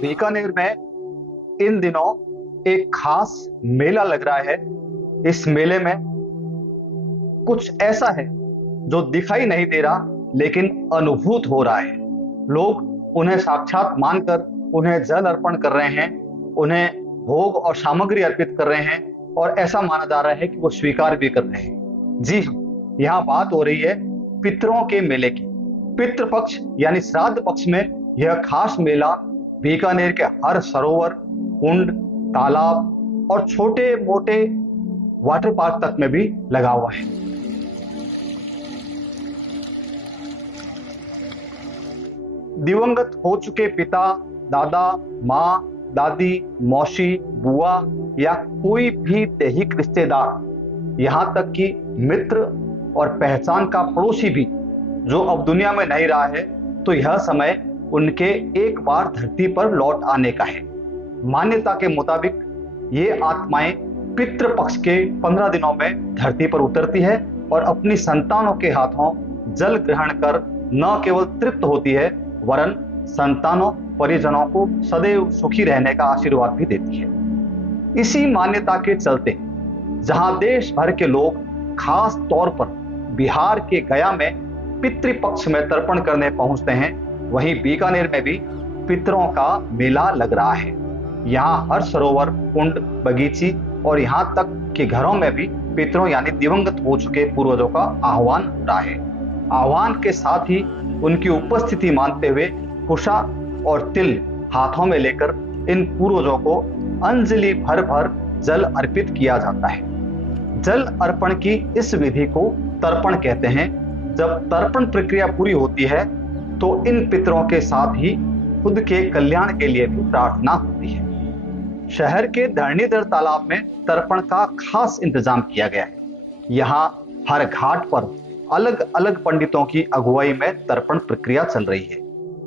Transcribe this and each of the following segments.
बीकानेर में इन दिनों एक खास मेला लग रहा है। इस मेले में कुछ ऐसा है जो दिखाई नहीं दे रहा लेकिन अनुभूत हो रहा है। लोग उन्हें साक्षात मानकर उन्हें जल अर्पण कर रहे हैं, उन्हें भोग और सामग्री अर्पित कर रहे हैं और ऐसा माना जा रहा है कि वो स्वीकार भी कर रहे हैं। जी हाँ, यहाँ बात हो रही है पितरों के मेले की। पितृपक्ष यानी श्राद्ध पक्ष में यह खास मेला बीकानेर के हर सरोवर, कुंड, तालाब और छोटे मोटे वाटर पार्क तक में भी लगा हुआ है। दिवंगत हो चुके पिता, दादा, माँ, दादी, मौसी, बुआ या कोई भी दैहिक रिश्तेदार, यहाँ तक कि मित्र और पहचान का पड़ोसी भी जो अब दुनिया में नहीं रहा है, तो यह समय उनके एक बार धरती पर लौट आने का है। मान्यता के मुताबिक ये आत्माएं पितृपक्ष के 15 दिनों में धरती पर उतरती है और अपनी संतानों के हाथों जल ग्रहण कर न केवल तृप्त होती है वरन संतानों परिजनों को सदैव सुखी रहने का आशीर्वाद भी देती है। इसी मान्यता के चलते जहां देश भर के लोग खास तौर पर बिहार के गया में पितृपक्ष में तर्पण करने पहुंचते हैं, वहीं बीकानेर में भी पितरों का मेला लग रहा है। यहाँ हर सरोवर, कुंड, बगीची और यहाँ तक कि घरों में भी पितरों यानी दिवंगत हो चुके पूर्वजों का आह्वान हो रहा है। आह्वान के साथ ही उनकी उपस्थिति मानते हुए कुशा और तिल हाथों में लेकर इन पूर्वजों को अंजलि भर भर जल अर्पित किया जाता है। जल अर्पण की इस विधि को तर्पण कहते हैं। जब तर्पण प्रक्रिया पूरी होती है तो इन पितरों के साथ ही खुद के कल्याण के लिए भी प्रार्थना होती है। शहर के धरणीधर तालाब में तर्पण का खास इंतजाम किया गया है। यहाँ हर घाट पर अलग अलग पंडितों की अगुवाई में तर्पण प्रक्रिया चल रही है।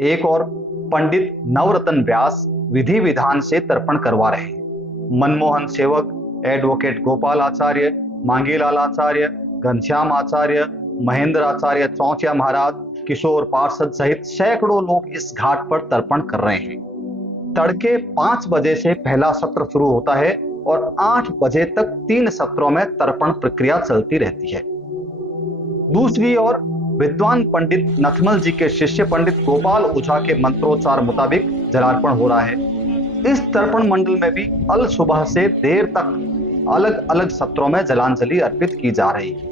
एक और पंडित नवरत्न व्यास विधि विधान से तर्पण करवा रहे हैं। मनमोहन सेवक, एडवोकेट गोपाल आचार्य, मांगीलाल आचार्य, घनश्याम आचार्य, महेंद्र आचार्य चौंचिया महाराज, किशोर पार्षद सहित सैकड़ों लोग इस घाट पर तर्पण कर रहे हैं। तड़के 5 बजे से पहला सत्र शुरू होता है और 8 बजे तक 3 सत्रों में तर्पण प्रक्रिया चलती रहती है। दूसरी ओर विद्वान पंडित नथमल जी के शिष्य पंडित गोपाल ओझा के मंत्रोच्चार मुताबिक जलार्पण हो रहा है। इस तर्पण मंडल में भी अल सुबह से देर तक अलग अलग सत्रों में जलांजलि अर्पित की जा रही है।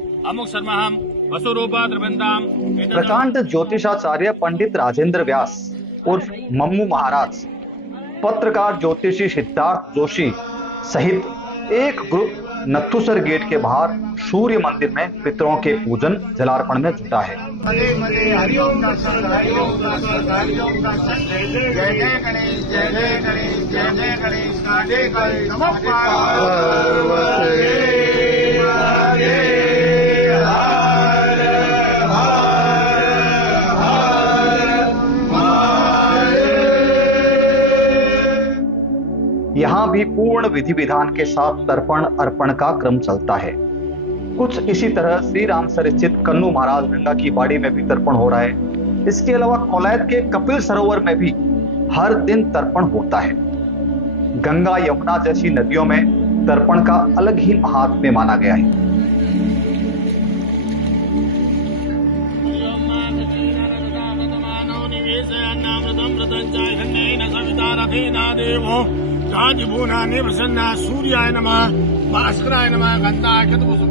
प्रकांड ज्योतिषाचार्य पंडित राजेंद्र व्यास उर्फ मम्मू महाराज, पत्रकार ज्योतिषी सिद्धार्थ जोशी सहित एक ग्रुप नथुसर गेट के बाहर सूर्य मंदिर में पितरों के पूजन जलार्पण में जुटा है। यहाँ भी पूर्ण विधि विधान के साथ तर्पण अर्पण का क्रम चलता है। कुछ इसी तरह श्री रामसर स्थित कन्नू महाराज गंगा की बाड़ी में भी तर्पण हो रहा है। इसके अलावा कोलैत के कपिल सरोवर में भी हर दिन तर्पण होता है। गंगा, यमुना जैसी नदियों में तर्पण का अलग ही महात्म्य माना गया है।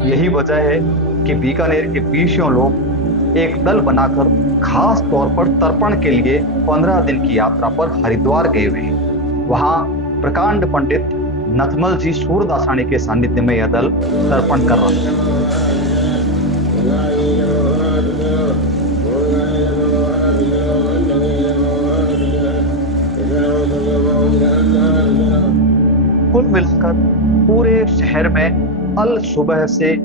यही वजह है कि बीकानेर के 20 लोग एक दल बनाकर खास तौर पर तर्पण के लिए 15 दिन की यात्रा पर हरिद्वार गए हुए हैं। वहां प्रकांड पंडित नथमल जी सूरदासानी के सानिध्य में यह दल तर्पण कर रहा है। कुल मिलकर पूरे शहर में अल सुबह से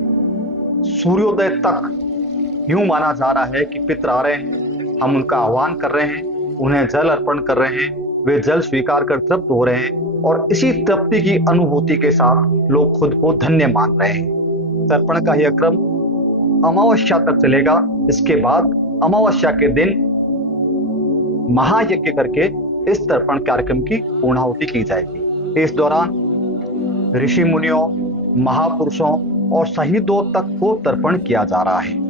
सूर्योदय तक यूं माना जा रहा है कि पितर आ रहे हैं, हम उनका आह्वान कर रहे हैं, उन्हें जल अर्पण कर रहे हैं, वे जल स्वीकार कर तृप्त हो रहे हैं और इसी तृप्ति की अनुभूति के साथ लोग खुद को धन्य मान रहे हैं। तर्पण का यह क्रम अमावस्या तक चलेगा। इसके बाद अमावस्या के दिन महायज्ञ करके इस तर्पण कार्यक्रम की पूर्णाहुति की जाएगी। इस दौरान ऋषि मुनियों, महापुरुषों और शहीदों तक को तर्पण किया जा रहा है।